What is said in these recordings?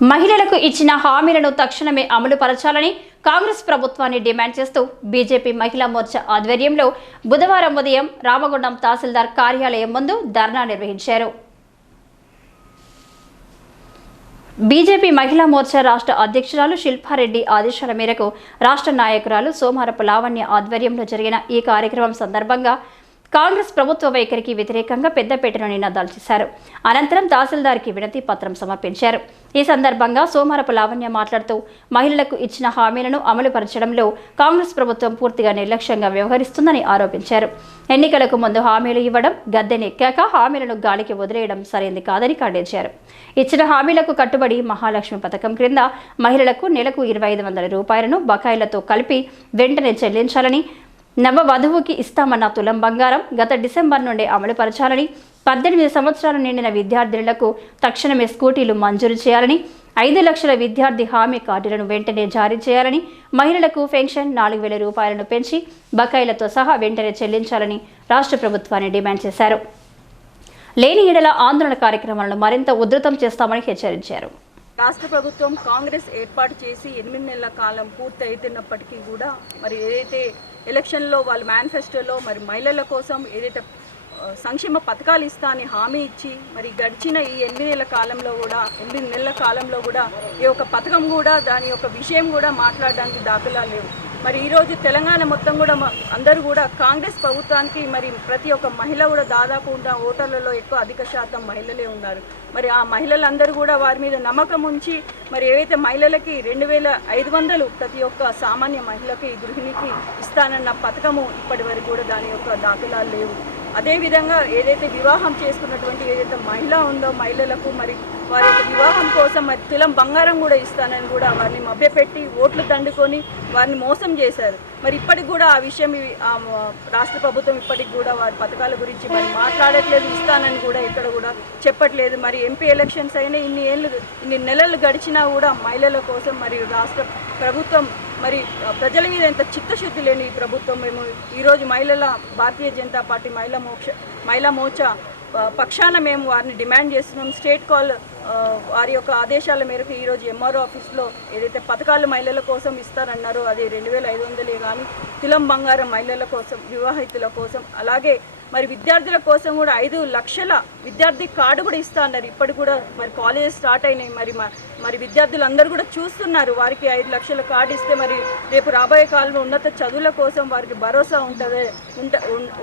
మహిళలకు ఇచ్చిన హామీలను తక్షణమే అమలు పరచాలని కాంగ్రెస్ ప్రభుత్వాన్ని డిమాండ్ చేస్తూ బీజేపీ మహిళా మోర్చా ఆధ్వర్యంలో బుధవారం ఉదయం రామగుండం తహసీల్దార్ కార్యాలయం ముందు ధర్నా నిర్వహించారు. బీజేపీ మహిళా మోర్చా రాష్ట్ర అధ్యక్షురాలు శిల్పారెడ్డి ఆదేశాల మేరకు రాష్ట్ర నాయకురాలు సోమారపు లావణ్య ఆధ్వర్యంలో జరిగిన ఈ కార్యక్రమం సందర్భంగా కాంగ్రెస్ ప్రభుత్వ వైఖరికి వ్యతిరేకంగా పెద్దపేటను నినాదాలు చేశారు. అనంతరం తహసీల్దార్కి వినతి పత్రం సమర్పించారు. ఈ సందర్భంగా సోమారపు లావణ్య మాట్లాడుతూ మహిళలకు ఇచ్చిన హామీలను అమలుపరచడంలో కాంగ్రెస్ ప్రభుత్వం పూర్తిగా నిర్లక్ష్యంగా వ్యవహరిస్తుందని ఆరోపించారు. ఎన్నికలకు ముందు హామీలు ఇవ్వడం గద్దెనెక్కాక హామీలను గాలికి వదిలేయడం సరైంది కాదని ఖండించారు. ఇచ్చిన హామీలకు కట్టుబడి మహాలక్ష్మి పథకం క్రింద మహిళలకు నెలకు ఇరవై ఐదు వందల రూపాయలను బకాయిలతో కలిపి వెంటనే చెల్లించాలని నవ వధువుకి ఇస్తామన్న తులం బంగారం గత డిసెంబర్ నుండి అమలు పరచాలని పద్దెనిమిది సంవత్సరాలు నిండిన విద్యార్థులకు తక్షణమే స్కూటీలు మంజూరు చేయాలని ఐదు లక్షల విద్యార్థి హామీ కార్డులను వెంటనే జారీ చేయాలని మహిళలకు పెన్షన్ నాలుగు వేల రూపాయలను పెంచి బకాయిలతో సహా వెంటనే చెల్లించాలని రాష్ట్ర ప్రభుత్వాన్ని డిమాండ్ చేశారు. లేని ఎడల ఆందోళన కార్యక్రమాలను మరింత ఉధృతం చేస్తామని హెచ్చరించారు. రాష్ట్ర ప్రభుత్వం కాంగ్రెస్ ఏర్పాటు చేసి ఎనిమిది నెలల కాలం పూర్తి అవుతున్నప్పటికీ కూడా మరి ఏదైతే ఎలక్షన్లో వాళ్ళ మేనిఫెస్టోలో మరి మహిళల కోసం ఏదైతే సంక్షేమ పథకాలు ఇస్తా అని హామీ ఇచ్చి మరి గడిచిన ఈ ఎనిమిది నెలల కాలంలో కూడా ఎనిమిది నెలల కాలంలో కూడా ఈ యొక్క పథకం కూడా దాని యొక్క విషయం కూడా మాట్లాడడానికి దాఖలా లేవు. మరి ఈరోజు తెలంగాణ మొత్తం కూడా అందరూ కూడా కాంగ్రెస్ ప్రభుత్వానికి మరి ప్రతి ఒక్క మహిళ కూడా దాదాపు ఉన్న ఓటర్లలో ఎక్కువ అధిక శాతం మహిళలే ఉన్నారు. మరి ఆ మహిళలందరూ కూడా వారి మీద నమ్మకం ఉంచి మరి ఏవైతే మహిళలకి రెండు వేల ఐదు వందలు ప్రతి ఒక్క సామాన్య మహిళకి గృహిణికి ఇస్తానన్న పథకము ఇప్పటి వరకు కూడా దాని యొక్క దాఖలాలు లేవు. అదేవిధంగా ఏదైతే వివాహం చేసుకున్నటువంటి ఏదైతే మహిళ ఉందో మహిళలకు మరి వారి యొక్క వివాహం కోసం మరి తులం బంగారం కూడా ఇస్తానని కూడా వారిని మభ్యపెట్టి ఓట్లు దండుకొని వారిని మోసం చేశారు. మరి ఇప్పటికి కూడా ఆ విషయం రాష్ట్ర ప్రభుత్వం ఇప్పటికి కూడా వారి పథకాల గురించి మరి మాట్లాడట్లేదు ఇస్తానని కూడా ఇక్కడ కూడా చెప్పట్లేదు. మరి ఎంపీ ఎలక్షన్స్ అయినా ఇన్ని ఏళ్ళు ఇన్ని నెలలు గడిచినా కూడా మహిళల కోసం మరి రాష్ట్ర ప్రభుత్వం మరి ప్రజల మీద ఎంత చిత్తశుద్ధి లేని ఈ ప్రభుత్వం. మేము ఈరోజు మహిళల భారతీయ జనతా పార్టీ మహిళా మోక్ష మహిళా మోర్చా పక్షాన మేము వారిని డిమాండ్ చేస్తున్నాం. స్టేట్ కాల్ వారి యొక్క ఆదేశాల మేరకు ఈరోజు ఎంఆర్ఓ ఆఫీస్లో ఏదైతే పథకాలు మహిళల కోసం ఇస్తారన్నారో అది రెండు వేల ఐదు వందలే కానీ తులం బంగారం మహిళల కోసం వివాహితుల కోసం అలాగే మరి విద్యార్థుల కోసం కూడా ఐదు లక్షల విద్యార్థి కార్డు కూడా ఇస్తా అన్నారు ఇప్పటికి కూడా మరి కాలేజెస్ స్టార్ట్ అయినాయి. మరి మరి విద్యార్థులు అందరూ కూడా చూస్తున్నారు వారికి ఐదు లక్షల కార్డు ఇస్తే మరి రేపు రాబోయే కాలంలో ఉన్నత చదువుల కోసం వారికి భరోసా ఉంటుంది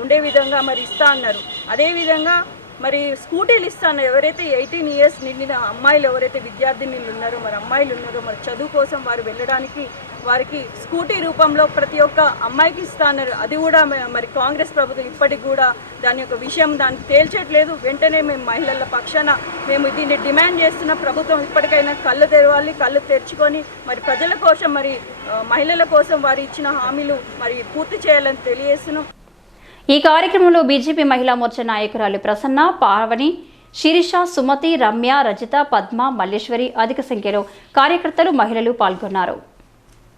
ఉండే విధంగా మరి ఇస్తా అన్నారు. అదేవిధంగా మరి స్కూటీలు ఇస్తాను. ఎవరైతే ఎయిటీన్ ఇయర్స్ నిండిన అమ్మాయిలు ఎవరైతే విద్యార్థినులు ఉన్నారో మరి అమ్మాయిలు ఉన్నారో మరి చదువు కోసం వారు వెళ్ళడానికి వారికి స్కూటీ రూపంలో ప్రతి ఒక్క అమ్మాయికి ఇస్తాన్నారు అది కూడా మరి కాంగ్రెస్ ప్రభుత్వం ఇప్పటికి కూడా దాని యొక్క విషయం దాన్ని తేల్చట్లేదు వెంటనే మేము మహిళల పక్షాన మేము దీన్ని డిమాండ్ చేస్తున్న ప్రభుత్వం ఇప్పటికైనా కళ్ళు తెరవాలి కళ్ళు తెరుచుకొని మరి ప్రజల కోసం మరి మహిళల కోసం వారు ఇచ్చిన హామీలు మరి పూర్తి చేయాలని తెలియజేస్తున్నాం. ఈ కార్యక్రమంలో బీజేపీ మహిళా మోర్చా నాయకురాలు ప్రసన్న పావని శిరీష సుమతి రమ్య రజిత పద్మ మల్లేశ్వరి అధిక సంఖ్యలో కార్యకర్తలు మహిళలు పాల్గొన్నారు.